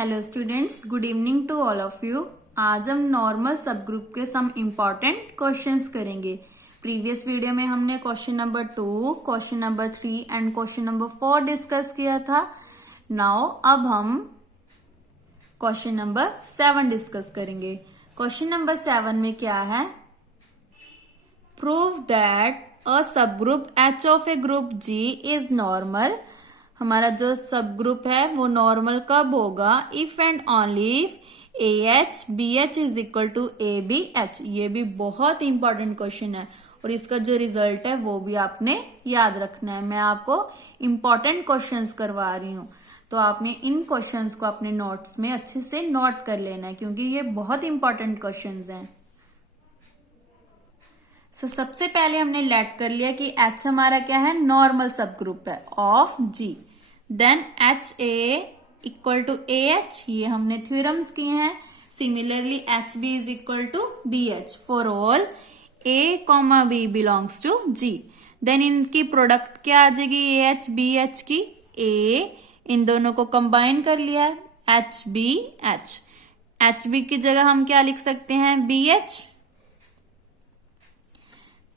Hello students, good evening to all of you. आज हम normal subgroup के some important questions करेंगे। Previous video में हमने question number 2, question number 3 and question number 4 discuss किया था। नाउ अब हम क्वेश्चन नंबर 7 डिस्कस करेंगे। क्वेश्चन नंबर 7 में क्या है? Prove that a subgroup H of a group G is normal. हमारा जो सब ग्रुप है वो नॉर्मल कब होगा? If and only if a H b H is equal to a b H. ये भी बहुत इंपॉर्टेंट क्वेश्चन है और इसका जो रिजल्ट है वो भी आपने याद रखना है। मैं आपको इंपॉर्टेंट क्वेश्चंस करवा रही हूँ, तो आपने इन क्वेश्चंस को अपने नोट्स में अच्छे से नोट कर लेना है क्योंकि ये बहुत इंपॉर्टेंट क्वेश्चंस हैं। सबसे पहले हमने लेट कर लिया कि एच हमारा क्या है? नॉर्मल सब ग्रुप है of G. Then H a equal to a H, ये हमने थ्योरम्स किए हैं। Similarly H b is equal to b H for all a comma b belongs to G. Then इनकी product क्या आ जाएगी? ए H b H की। ए इन दोनों को कंबाइन कर लिया है, H b H. H b की जगह हम क्या लिख सकते हैं? बी एच,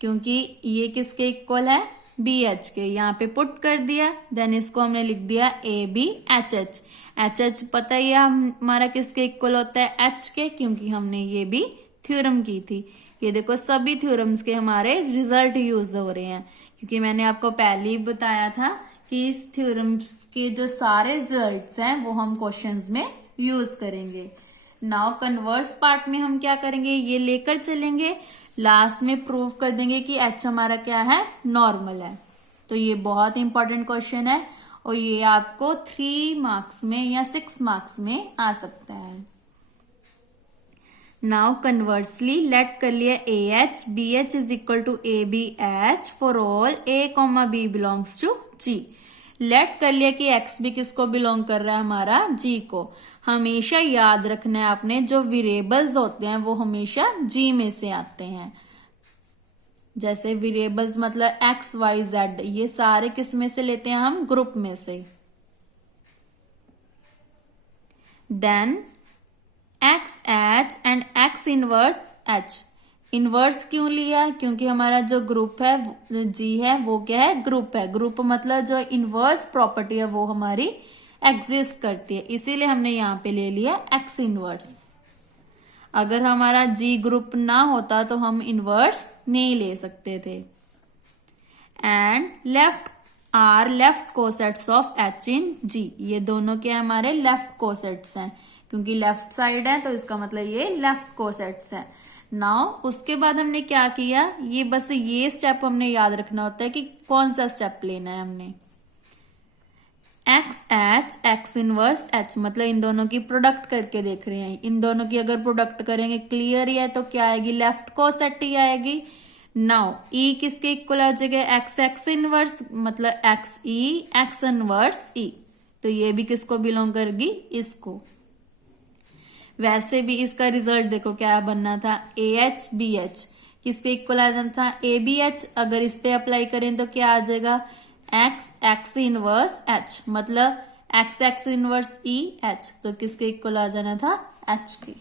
क्योंकि ये किसके इक्वल है? बी एच के। यहाँ पे पुट कर दिया। देन इसको हमने लिख दिया a b H H. H H पता ही है हमारा किसके इक्वल होता है? एच के, क्योंकि हमने ये भी थ्योरम की थी। ये देखो सभी थ्योरम्स के हमारे रिजल्ट यूज हो रहे हैं क्योंकि मैंने आपको पहले ही बताया था कि इस थ्योरम्स के जो सारे रिजल्ट्स हैं वो हम क्वेश्चंस में यूज करेंगे। नाउ कन्वर्स पार्ट में हम क्या करेंगे? ये लेकर चलेंगे, लास्ट में प्रूव कर देंगे कि एच हमारा क्या है? नॉर्मल है। तो ये बहुत इंपॉर्टेंट क्वेश्चन है और ये आपको 3 मार्क्स में या 6 मार्क्स में आ सकता है। नाउ कन्वर्सली लेट कर लिया a H b H is equal to a b H for all a comma b belongs to G. Let कर लिया कि एक्स भी किसको बिलोंग कर रहा है? हमारा जी को। हमेशा याद रखना है आपने, जो वेरिएबल्स होते हैं वो हमेशा जी में से आते हैं। जैसे वेरिएबल्स मतलब एक्स वाई जेड, ये सारे किस में से लेते हैं हम? ग्रुप में से। Then x H and x inverse H. Inverse क्यों लिया? क्योंकि हमारा जो ग्रुप है जी है वो क्या है? ग्रुप है। ग्रुप मतलब जो इनवर्स प्रॉपर्टी है वो हमारी एग्जिस्ट करती है, इसीलिए हमने यहाँ पे ले लिया एक्स इनवर्स। अगर हमारा जी ग्रुप ना होता तो हम इनवर्स नहीं ले सकते थे। And left are left cosets of H in G. ये दोनों क्या हमारे लेफ्ट कोसेट्स हैं, क्योंकि लेफ्ट साइड है तो इसका मतलब ये लेफ्ट कोसेट्स है। नाउ उसके बाद हमने क्या किया? ये बस ये स्टेप हमने याद रखना होता है कि कौन सा स्टेप लेना है हमने। X H x inverse H, मतलब इन दोनों की प्रोडक्ट करके देख रहे हैं। इन दोनों की अगर प्रोडक्ट करेंगे क्लियर ही है तो क्या आएगी? लेफ्ट कोसेट ही आएगी। नाउ ई किसके इक्वल आ जाएगा? एक्स एक्स इनवर्स, मतलब एक्स ई एक्स इनवर्स ई। तो ये भी किसको बिलोंग करेगी? इसको। वैसे भी इसका रिजल्ट देखो क्या बनना था? ए एच बी एच किसके इक्वल आ जाना था? A b H. अगर इस पे अप्लाई करें तो क्या आ जाएगा? एक्स एक्स इनवर्स एच, मतलब x x inverse e H. तो किसके इक्वल आ जाना था? एच की।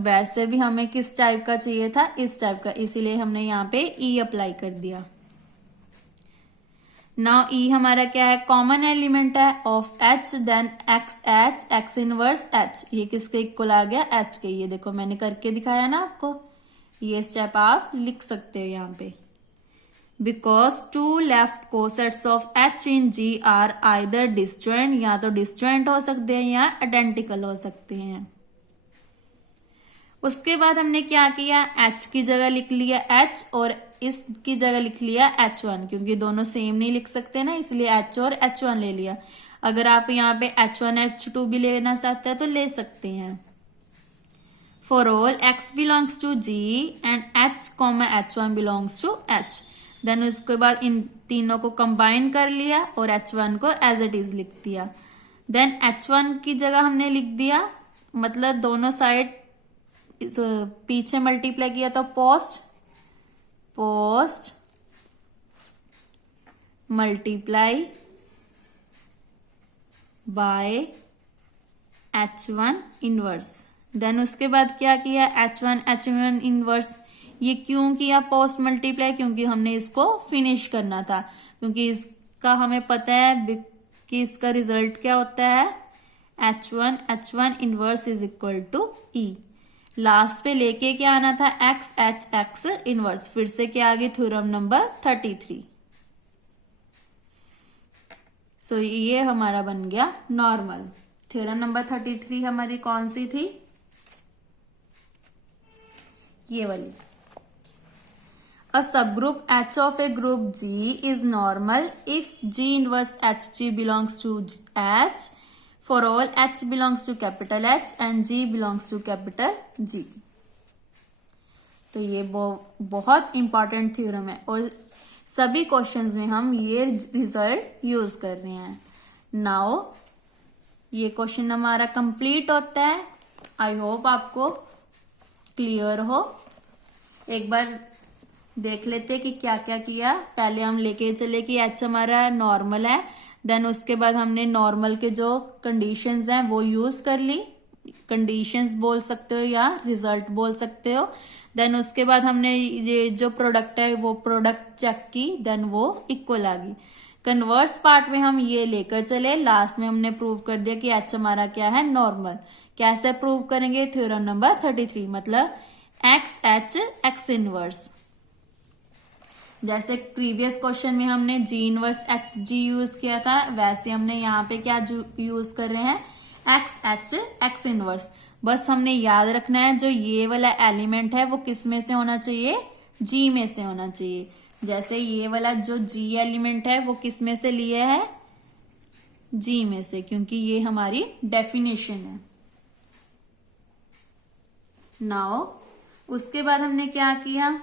वैसे भी हमें किस टाइप का चाहिए था? इस टाइप का, इसीलिए हमने यहाँ पे ई अप्लाई कर दिया। नाउ ई हमारा क्या है? कॉमन एलिमेंट है of H. Then x H x inverse H, ये किसके इक्वल आ गया? एच के। ये देखो मैंने करके दिखाया ना आपको, ये स्टेप आप लिख सकते हो यहाँ पे। Because two left cosets of H in G are either disjoint, या तो डिसजॉइंट हो सकते हैं या आइडेंटिकल हो सकते हैं। उसके बाद हमने क्या किया? एच की जगह लिख लिया एच और इसकी जगह लिख लिया H1, क्योंकि दोनों सेम नहीं लिख सकते ना, इसलिए H और H1 ले लिया। अगर आप यहाँ पे H1 H2 भी लेना चाहते हैं तो ले सकते हैं। For all X belongs to G and H comma H1 belongs to H। Then उसके बाद इन तीनों को कंबाइन कर लिया और H1 को एज इट इज लिख दिया। देन H1 की जगह हमने लिख दिया, मतलब दोनों साइड पीछे मल्टीप्लाई किया तो post multiply by H1 inverse. Then उसके बाद क्या किया, H1 इनवर्स। ये क्यों किया पोस्ट मल्टीप्लाई, क्योंकि हमने इसको फिनिश करना था, क्योंकि इसका हमें पता है कि इसका रिजल्ट क्या होता है, H1 inverse is equal to E। Last पे लेके क्या आना था, X इनवर्स। फिर से क्या आ गई, थ्योरम नंबर 33। सो ये हमारा बन गया नॉर्मल। थ्योरम नंबर 33 हमारी कौन सी थी, ये वाली। A subgroup H of a group G is normal if G inverse HG belongs to H for all H belongs to capital H and G belongs to capital G। तो ये बहुत important theorem है और सभी questions में हम ये result use कर रहे हैं। नाउ ये क्वेश्चन हमारा कंप्लीट होता है। आई होप आपको क्लियर हो। एक बार देख लेते कि क्या क्या किया। पहले हम लेके चले कि H हमारा नॉर्मल है, देन उसके बाद हमने नॉर्मल के जो कंडीशंस हैं वो यूज कर ली, कंडीशंस बोल सकते हो या रिजल्ट बोल सकते हो। देन उसके बाद हमने ये जो प्रोडक्ट है वो प्रोडक्ट चेक की, देन वो इक्वल आ गई। कन्वर्स पार्ट में हम ये लेकर चले, लास्ट में हमने प्रूव कर दिया कि H हमारा क्या है, नॉर्मल। कैसे प्रूव करेंगे, थ्योरम नंबर 33, मतलब X इनवर्स। जैसे प्रीवियस क्वेश्चन में हमने G इनवर्स HG यूज किया था, वैसे हमने यहाँ पे क्या यूज कर रहे हैं, X इनवर्स। बस हमने याद रखना है जो ये वाला एलिमेंट है वो किस में से होना चाहिए, G में से होना चाहिए। जैसे ये वाला जो G एलिमेंट है वो किस में से लिया है, G में से, क्योंकि ये हमारी डेफिनेशन है। नाउ उसके बाद हमने क्या किया,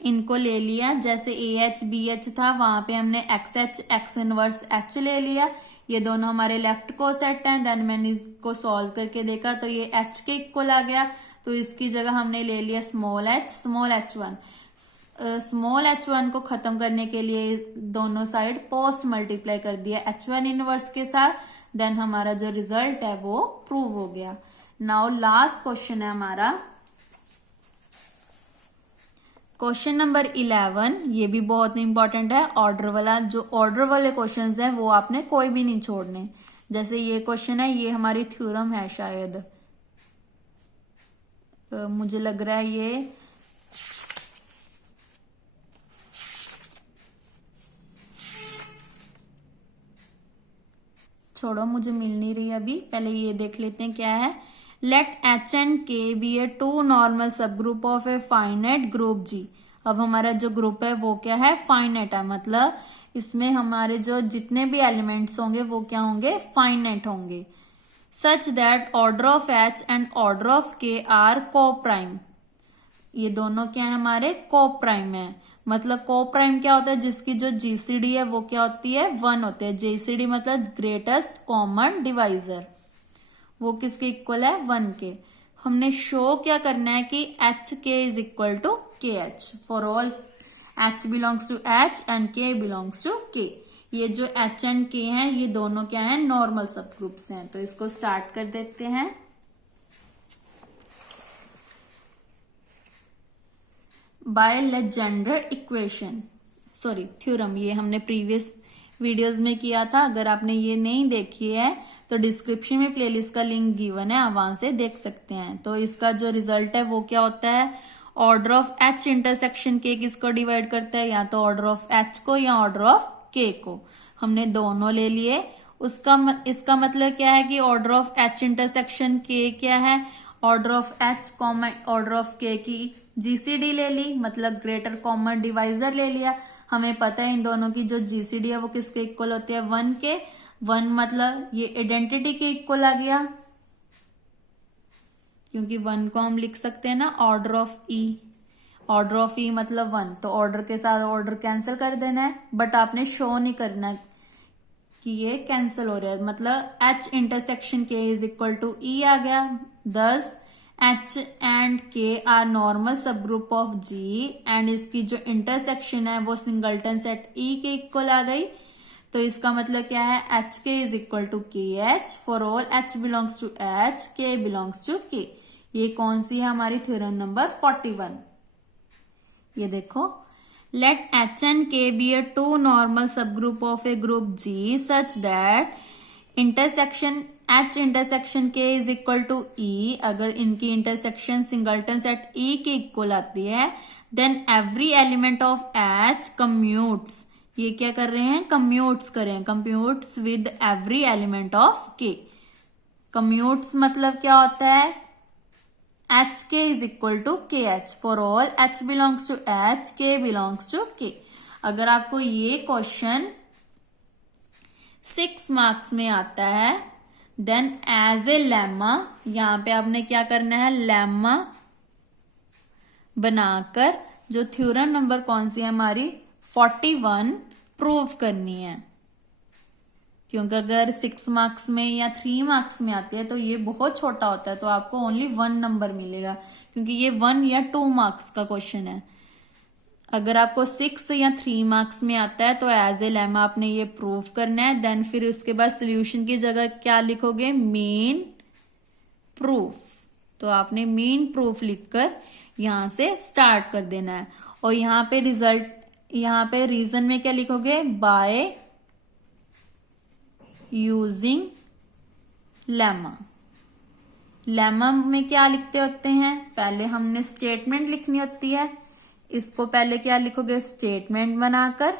इनको ले लिया। जैसे AH BH था वहां पे हमने XH X इनवर्स H ले लिया। ये दोनों हमारे लेफ्ट को सेट हैं। देन मैंने इसको सॉल्व करके देखा तो ये H के इक्वल आ गया, तो इसकी जगह हमने ले लिया स्मॉल h1। स्मॉल h1 को खत्म करने के लिए दोनों साइड पोस्ट मल्टीप्लाई कर दिया H1 इनवर्स के साथ। देन हमारा जो रिजल्ट है वो प्रूव हो गया। नाउ लास्ट क्वेश्चन है हमारा क्वेश्चन नंबर 11। ये भी बहुत इंपॉर्टेंट है, ऑर्डर वाला। जो ऑर्डर वाले क्वेश्चंस हैं वो आपने कोई भी नहीं छोड़ने। जैसे ये क्वेश्चन है, ये हमारी थ्योरम है शायद, मुझे लग रहा है ये छोड़ो, मुझे मिल नहीं रही अभी, पहले ये देख लेते हैं क्या है। Let H and K be a two normal subgroup of a finite group G। अब हमारा जो ग्रुप है वो क्या है, फाइनाइट है, मतलब इसमें हमारे जो जितने भी एलिमेंट्स होंगे वो क्या होंगे, फाइनाइट होंगे। Such that order of H and order of K are coprime. ये दोनों क्या है, हमारे को प्राइम है। मतलब को प्राइम क्या होता है, जिसकी जो GCD है वो क्या होती है, 1 होती है। GCD मतलब ग्रेटेस्ट कॉमन डिवाइजर, वो किसके इक्वल है, 1 के। हमने शो क्या करना है कि HK is equal to KH for all H belongs to H and K belongs to K। ये जो H एंड K हैं ये दोनों क्या हैं, नॉर्मल सब ग्रुप्स हैं। तो इसको स्टार्ट कर देते हैं। By Legendre equation, sorry theorem, ये हमने प्रीवियस वीडियोस में किया था। अगर आपने ये नहीं देखी है तो डिस्क्रिप्शन में प्लेलिस्ट का लिंक गिवन है, आप वहां से देख सकते हैं। तो इसका जो रिजल्ट है वो क्या होता है, order of H intersection K किसको डिवाइड करता है, या तो ऑर्डर ऑफ H को या ऑर्डर ऑफ K को। हमने दोनों ले लिए। इसका मतलब क्या है कि order of H intersection K क्या है, order of H common order of K की GCD ले ली, मतलब ग्रेटर कॉमन डिवाइजर ले लिया। हमें पता है इन दोनों की जो GCD है वो किसके इक्वल होती है, 1 के। 1 मतलब ये आइडेंटिटी के इक्वल आ गया, क्योंकि 1 को हम लिख सकते हैं ना order of E। Order of E मतलब 1, तो ऑर्डर के साथ ऑर्डर कैंसिल कर देना है, बट आपने शो नहीं करना कि ये कैंसिल हो रहा है। मतलब H intersection K is equal to E आ गया। Thus H and K are normal subgroup of G and इसकी जो इंटरसेक्शन है वो सिंगल्टन सेट E के इक्वल आ गई। तो इसका मतलब क्या है, एच के इज इक्वल टू के H for all h belongs to H, k belongs to K. ये कौन सी है हमारी थ्योरम नंबर 41। ये देखो, let H and K be a two normal subgroup of a group G such that intersection H intersection K is equal to E. अगर इनकी intersection singleton set ई के equal आती है, then every element of H commutes. ये क्या कर रहे हैं, कम्यूट्स कर रहे हैं, commutes with every element of K. Commutes मतलब क्या होता है, एच के इज इक्वल टू के H for all h belongs to H, k belongs to K. अगर आपको ये क्वेश्चन 6 मार्क्स में आता है, देन एज ए लेमा, यहां पे आपने क्या करना है, लेमा बनाकर जो थ्योरम नंबर कौन सी है हमारी 41 प्रूव करनी है। क्योंकि अगर 6 मार्क्स में या 3 मार्क्स में आती है तो ये बहुत छोटा होता है, तो आपको ओनली 1 नंबर मिलेगा, क्योंकि ये 1 या 2 मार्क्स का क्वेश्चन है। अगर आपको 6 या 3 मार्क्स में आता है तो एज ए लेमा आपने ये प्रूव करना है। देन फिर उसके बाद सोल्यूशन की जगह क्या लिखोगे, मेन प्रूफ। तो आपने मेन प्रूफ लिखकर यहां से स्टार्ट कर देना है। और यहाँ पे रिजल्ट, यहाँ पे रीजन में क्या लिखोगे, बाय यूजिंग लेमा। लेमा में क्या लिखते होते हैं, पहले हमने स्टेटमेंट लिखनी होती है। इसको पहले क्या लिखोगे, स्टेटमेंट बनाकर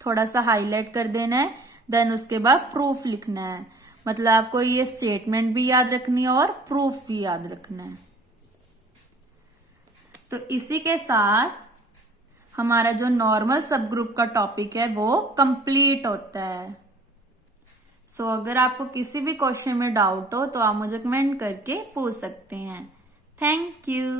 थोड़ा सा हाईलाइट कर देना है। देन उसके बाद प्रूफ लिखना है। मतलब आपको ये स्टेटमेंट भी याद रखनी है और प्रूफ भी याद रखना है। तो इसी के साथ हमारा जो नॉर्मल सब ग्रुप का टॉपिक है वो कंप्लीट होता है। सो अगर आपको किसी भी क्वेश्चन में डाउट हो तो आप मुझे कमेंट करके पूछ सकते हैं। Thank you.